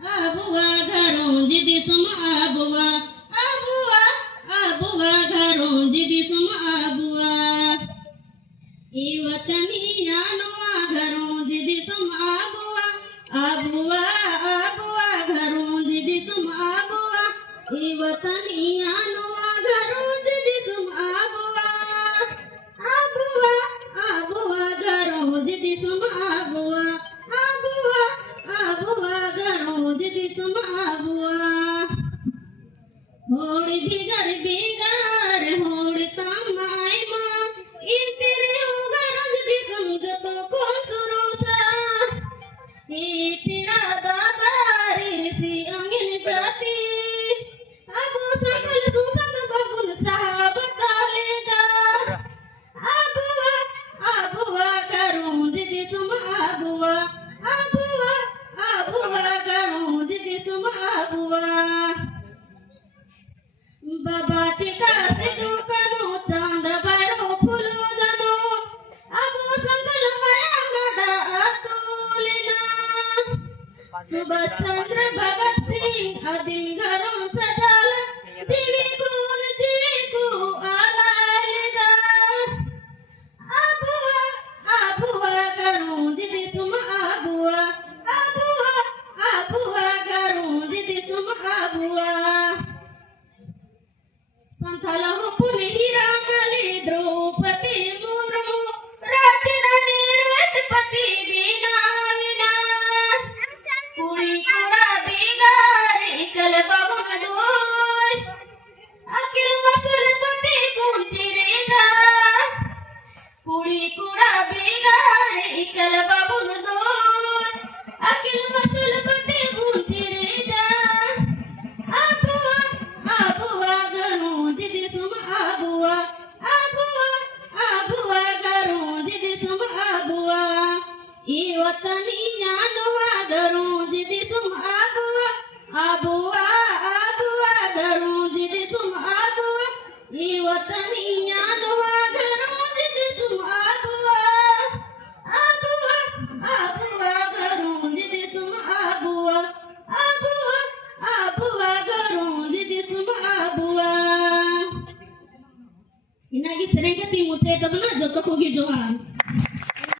abuwa garun jidi suma abuwa abuwa abuwa garun jidi suma abuwa iwatani yanuwa garun jidi suma abuwa abuwa abuwa garun jidi suma abuwa iwatani yanuwa garun jidi suma abuwa abuwa abuwa garun jidi suma abuwa abuwa abuwa garun jidi suma abuwa होड़ी बिगर होड़ी तमाई मां इतरे उगरज दी समझो तो को सुरुसा ए पिरा दादारी सी अंगिन जाती अब सकल सुसंग बबुल साहब ताले जा अबुआ अबुआ करूं जिदी सुम अबुआ अबुआ अबुआ करूं जिदी सुम अबुआ बाबा टिका से दुकानो चांद बारो फूलो जनो अबो संकल मयंगड़ा अतुलिना सुबह चंद्र भगत सिंह आदिम घरों सजाल जीवी को आलालेगा अबुआ अबुआ करूं जिदी सुम अबुआ अबुआ अबुआ करूं जिदी सुम अबुआ संथाला हो पुनीरा मली द्रौपदी मुर्मू राजरानी रथपति बीना विना कुड़ी कुड़ा बिगारी कल बाबन डोय अकिल मसल पति कुंची रे जा कुड़ी कुड़ा बिगारी कल बाबन डोय अकिल मसल पति कुंची रे जा अबुआ अबुआ गरूं जिदी सुम अबुआ अबुआ अबुआ गरूं जिदी सुम अबुआ ई वतनी यानुआ गरूं जिदी सुम अबुआ अबुआ अबुआ गरूं जिदी सुम अबुआ ई वतनी यानुआ गरूं जिदी सुम अबुआ अबुआ अबुआ गरूं जिदी सुम अबुआ अबुआ अबुआ गरूं जिदी सुम अबुआ इनागी सेरेंगे ती मुझे तब ना जो तो होगी जोहान